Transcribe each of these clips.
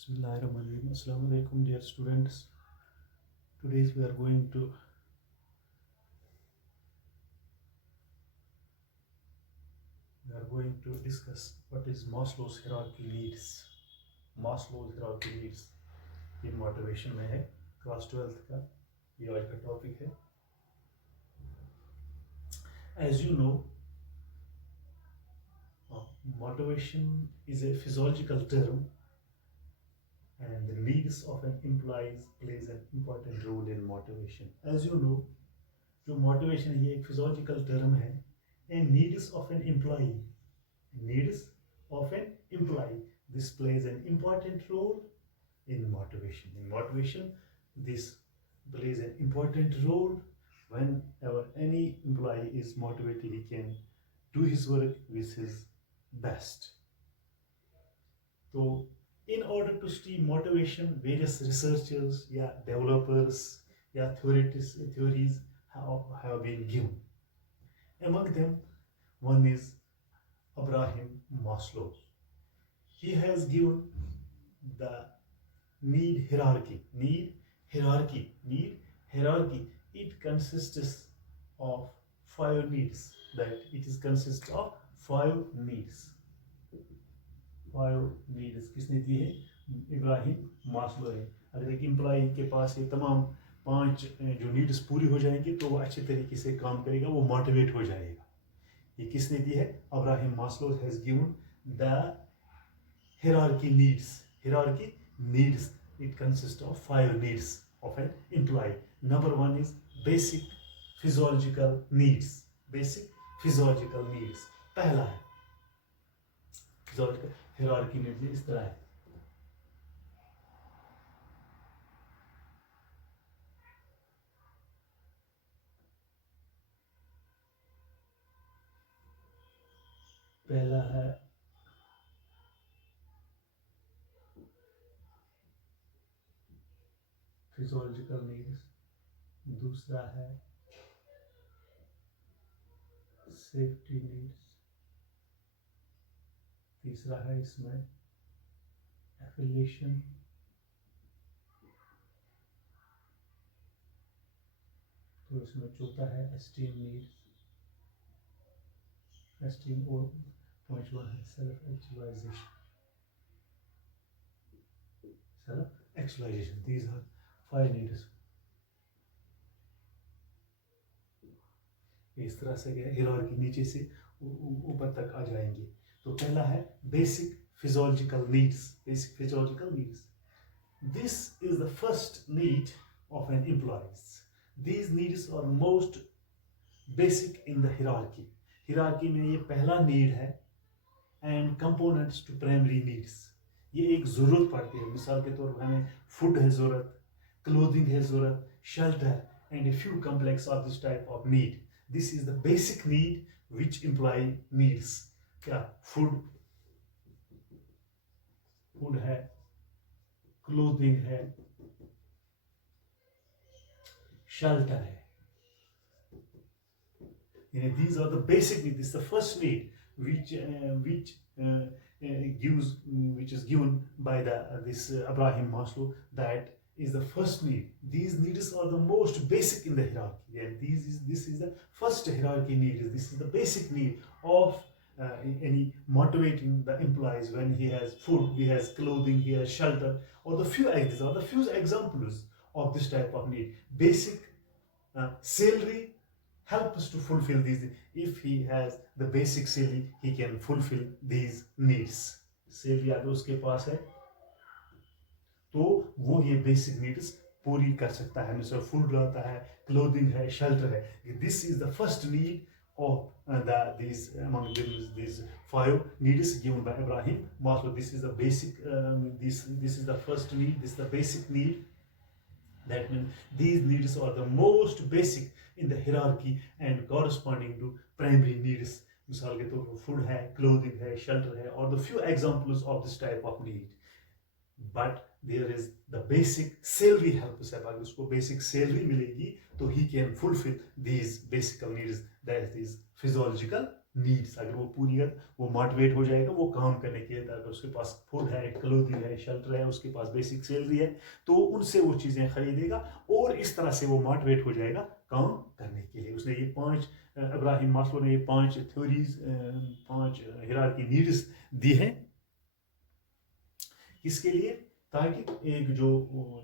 Bismillahirrahmanirrahim. Assalamu alaikum, dear students. Today we are going to discuss what is Maslow's hierarchy needs. Maslow's hierarchy needs ये motivation में है, class 12th का ये आज का topic है. As you know, motivation is a physiological term and the needs of an employee plays an important role in motivation. As you know, जो motivation है ये एक physiological term है and needs of an employee this plays an important role in motivation. In motivation, this plays an important role. Whenever any employee is motivated, he can do his work with his best. So in order to study motivation, various researchers, developers, theories have been given. Among them, one is Abraham Maslow. He has given the need hierarchy. It consists of 5 needs. Consists of 5 needs. 5 needs किसने दी है? Ibrahim Maslow है. अगर एक employ के पास ये तमाम 5 जो needs पूरी हो जाएंगी तो वो अच्छे तरीके से काम करेगा, वो मोटिवेट हो जाएगा. ये किसने दी है? Abraham Maslow has given the hierarchy needs. It consists of 5 needs of an employee. Number 1 is basic physiological needs. पहला है physiological hierarchy needs इस तरह है. पहला है फिजियोलॉजिकल नीड्स, दूसरा है सेफ्टी नीड्स, तीसरा है इसमें एफिलिएशन, तो इसमें चौथा है एस्टीम नीड्स. एस्टीम और पॉइंट 1 है self actualisation. These are 5 needs. इस तरह से हायरार्की नीचे से ऊपर तक आ जाएंगे. तो पहला है basic physiological needs. This is the first need of an employee. These needs are most basic in the hierarchy. Hierarchy में ये पहला नीड है and components to primary needs. ये एक ज़रूरत पड़ती है. मिसाल के तौर पर हमें फूड है ज़रूरत, क्लोथिंग है ज़रूरत, shelter and a few complex of this type of need. This is the basic need which employee needs. क्या? फूड है, क्लोथिंग है, शेल्टर है. These are the basic needs. This is the first need which is given by this Abraham Maslow. That is the first need. These needs are the most basic in the hierarchy, and this is the first hierarchy need. This is the basic need of any motivating the employees. When he has food, he has clothing, he has shelter, or the few examples of this type of need. Basic salary helps to fulfill these. If he has the basic salary, he can fulfill these needs. Salary अगर उसके पास है तो वो ये basic needs पूरी कर सकता है. मिसाल फूड रहता है, क्लोथिंग है, शेल्टर है. This is the first need of these 5 needs given by Abraham Maslow. This is the basic. This is the first need. This is the basic need. That means these needs are the most basic in the hierarchy and corresponding to primary needs. मिसाल के तौर पर food है, clothing है, shelter है, और the few examples of this type of need. But there is the basic salary help us. अगर उसको basic salary मिलेगी तो he can fulfill these basic needs. That is physiological needs अगर वो पूरी कर, वो मोटिवेट हो जाएगा वो काम करने के लिए। अगर उसके पास फूड है, क्लोथिंग है, शेल्टर है, उसके पास बेसिक सैलरी है, तो उनसे वो चीज़ें खरीदेगा और इस तरह से वो मोटिवेट हो जाएगा काम करने के लिए। उसने ये 5 इब्राहिम मास्लो ने ये 5 थ्योरीज, 5 हिरार्की नीड्स दी है। किसके लिए? ताकि एक जो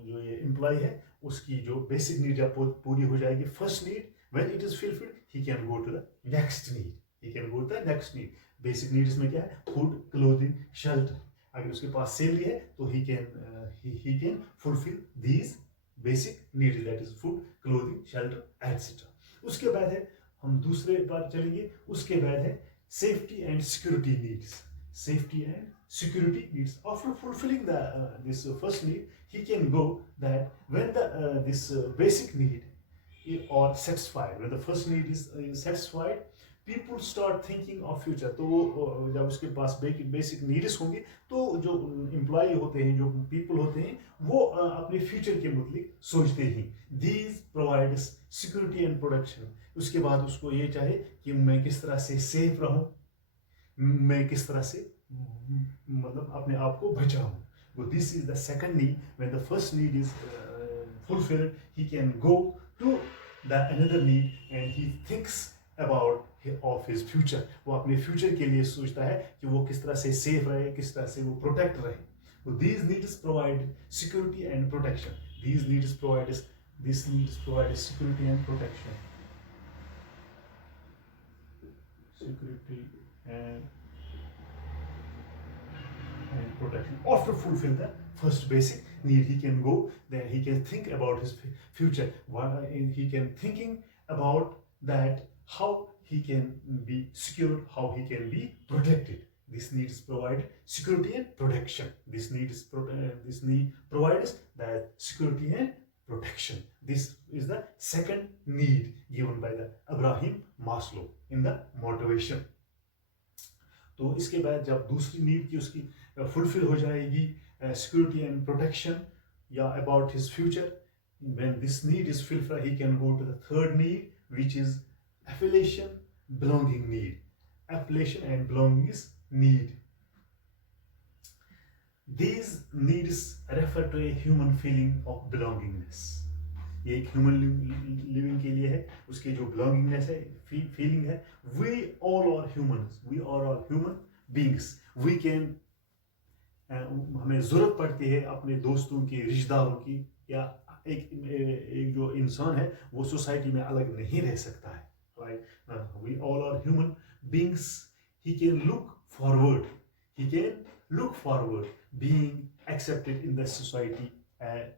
जो ये एम्प्लॉय है उसकी जो बेसिक नीड जब पूरी हो जाएगी, first need when it is fulfilled he can go to the next need, he can go to the next need. Basic needs में क्या है? Food, clothing, shelter. अगर उसके पास सैलरी है तो he can fulfil these basic needs, that is food, clothing, shelter etcetera. उसके बाद है, हम दूसरे बार चलेंगे, उसके बाद है safety and security needs. Safety and security needs. After fulfilling this first need, he can go that when this basic need or satisfied, when the first need is satisfied, people start thinking of future. तो वो जब उसके पास basic needs होंगे तो जो employ होते हैं, जो पीपल होते हैं, वो अपने फ्यूचर के मुतालिक सोचते हैं। These provides security and protection. उसके बाद उसको ये चाहे कि मैं किस तरह से सेफ रहूं, मैं किस तरह से मतलब अपने आप को बचाऊं। वो this is the second need. When the first need is fulfilled, he can go to the another need and he thinks about of his future. वो अपने फ्यूचर के लिए सोचता है कि वो किस तरह से सेफ रहे, किस तरह से वो प्रोटेक्ट रहे। So these needs provide security and protection. These needs provide security and protection. Security and protection. After fulfill the first basic need, he can go there. He can think about his future. He can thinking about that how he can be secured, how he can be protected. This needs provide security and protection. This need provides that security and protection. This is the second need given by the Abraham Maslow in the motivation. तो इसके बाद जब दूसरी need की उसकी fulfil हो जाएगी, security and protection या about his future, when this need is fulfilled, he can go to the third need which is affiliation, belonging need. Affiliation and belonging need. These needs refer to a human feeling of belongingness. ये एक human living के लिए है, उसके जो belongingness है, feeling है. We all are humans. We are all human beings. We can हमें ज़रूरत पड़ती है अपने दोस्तों की, रिश्तेदारों की, या एक जो इंसान है वो सोसाइटी में अलग नहीं रह सकता है. Right? We all are human beings. He can look forward being accepted in the society.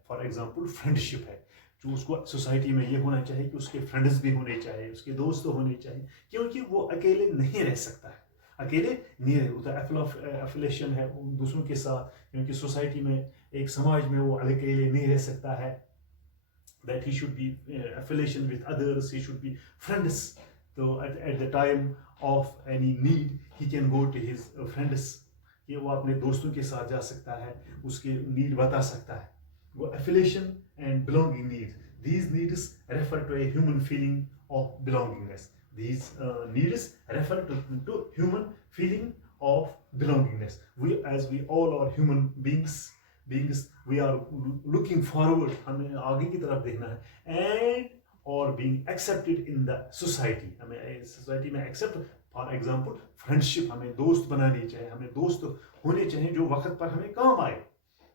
For example, friendship है जो उसको सोसाइटी में ये होना चाहिए कि उसके फ्रेंड्स भी होने चाहिए, उसके दोस्त होने चाहिए, क्योंकि वो अकेले नहीं रह सकता है. अकेले नहीं रह, एफिलिएशन है दूसरों के साथ, क्योंकि सोसाइटी में, एक समाज में वो अकेले नहीं रह सकता है. That he should be affiliation with others, he should be friends. So at the time of any need, he can go to his friends. कि वो अपने दोस्तों के साथ जा सकता है, उसके नीड बता सकता है. वो affiliation and belonging needs. These needs refer to a human feeling of belongingness. These needs refer to human feeling of belongingness. As we all are human beings, we are looking forward, हमें आगे की तरफ देखना है, and or being accepted in the society. हमें society में accept. For example friendship, हमें दोस्त बनाने चाहिए, हमें दोस्त होने चाहिए जो वक्त पर हमें काम आए.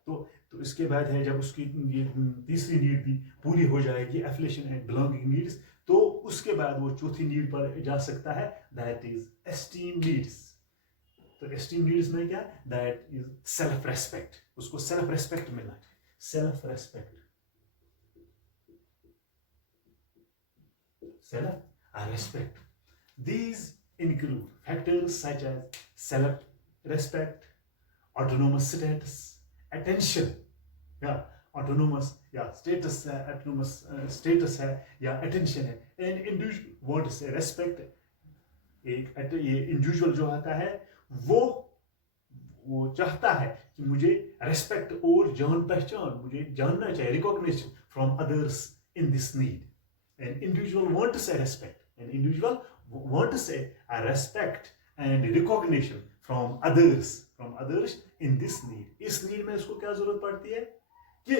तो इसके बाद है जब उसकी ये तीसरी नीड भी पूरी हो जाएगी, एफिलिएशन एंड बिलोंगिंग नीड्स, तो उसके बाद वो चौथी नीड पर जा सकता है, दैट इज एस्टीम नीड्स. तो एस्टीम नीड्स में क्या, दैट इज सेल्फ रेस्पेक्ट. उसको सेल्फ रेस्पेक्ट मिलना चाहिए, self respect, self respect. These include factors such as self-respect, autonomous status, attention. Yeah, autonomous, yeah, status है, autonomous status है, या attention है. And individual wants respect. ये individual जो आता है वो चाहता है कि मुझे respect और जान पहचान, मुझे जानना चाहिए, recognition from others in this need. An individual wants a respect. An individual wants a respect and recognition from others in this need. इस need में उसको क्या जरूरत पड़ती है कि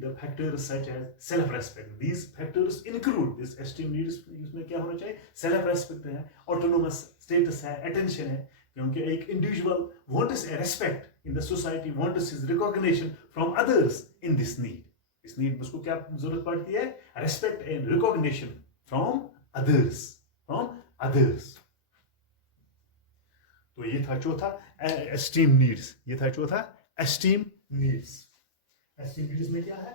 the factors such as self-respect. These factors include this esteem needs. इसमें क्या होना चाहिए? Self-respect है, autonomous status है, attention है. क्योंकि एक individual wants a respect in the society, wants his recognition from others in this need. इस need में उसको क्या जरूरत पड़ती है? Respect and recognition from others. तो ये था चौथा esteem needs. ये था चौथा esteem needs. Esteem needs में क्या है?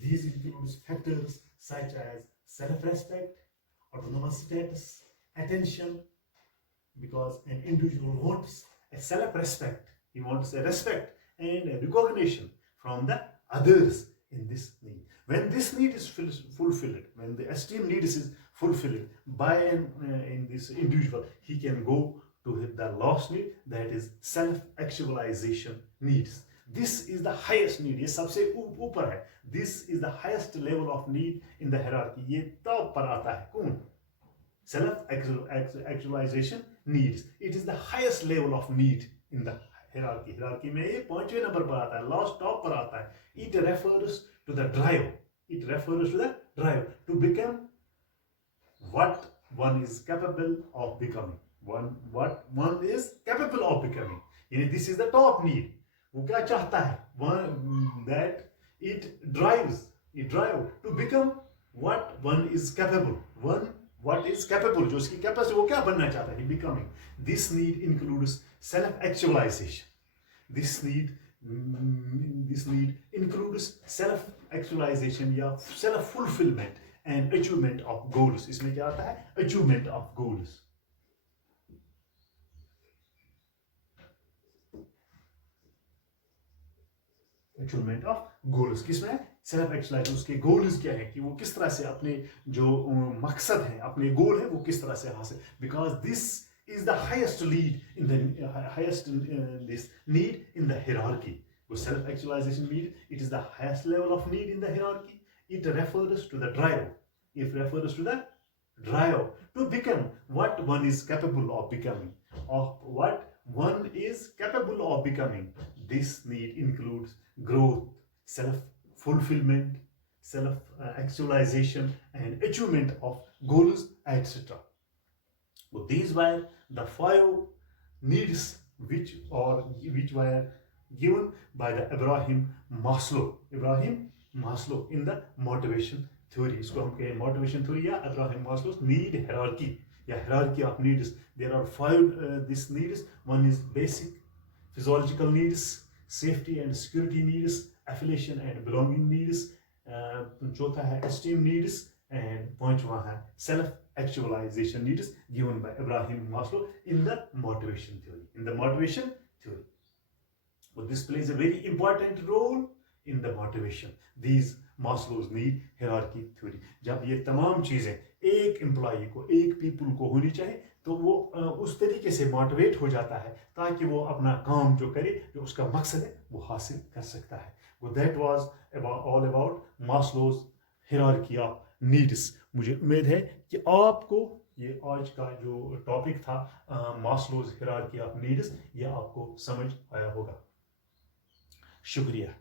These includes factors such as self-respect, autonomous status, attention, because an individual wants a self-respect, he wants a respect and a recognition from the others in this need. When this need is fulfilled, when the esteem need is fulfilled by in this individual, he can go to the last need, that is self-actualization needs. This is the highest need. ये सबसे ऊपर है. This is the highest level of need in the hierarchy. ये top पर आता है. कौन? Self-actualization needs. It is the highest level of need in the hierarchy. Hierarchy में ये 5वें नंबर पर आता है. Last top पर आता है. It refers to the drive. It refers to the drive to become what one is capable of becoming. What one is capable of becoming. This is the top need. वो क्या चाहता है? That it drives to become what one is capable. What is capable, जो उसकी capacity, वो क्या बनना चाहता है? Becoming. This need includes self-actualization. This need includes self-actualization या self-fulfillment and achievement of goals. इसमें क्या आता है? Achievement of goals. Achievement of goals. किसमें? Self actualization. उसके गोल्स क्या है कि वो किस तरह से अपने जो मकसद है, अपने गोल है, वो किस तरह से हासिल. Because this is the highest lead in the highest this need in the hierarchy. वो self actualization need, it is the highest level of need in the hierarchy. It refers to the drive. It refers to the drive to become what one is capable of becoming, of what one is capable of becoming. This need includes growth, self-fulfillment, self-actualization, and achievement of goals, etc. So these were the 5 needs which were given by the Abraham Maslow in the motivation theory. इसको हम कहें motivation theory या Abraham Maslow's need hierarchy या hierarchy of needs. There are 5 these needs. One is basic physiological needs, safety and security needs, affiliation and belonging needs. चौथा है esteem needs, and पांचवा है self actualization needs given by Abraham Maslow in the motivation theory. But this plays a very important role in the motivation. These Maslow's need hierarchy theory. जब ये तमाम चीजें एक employee को, एक पीपल को होनी चाहिए, तो वो उस तरीके से मोटिवेट हो जाता है ताकि वो अपना काम जो करे, जो उसका मकसद है, वो हासिल कर सकता है. वो that was all about Maslow's hierarchy of needs. मुझे उम्मीद है कि आपको ये आज का जो टॉपिक था Maslow's hierarchy of needs, ये आपको समझ आया होगा. शुक्रिया.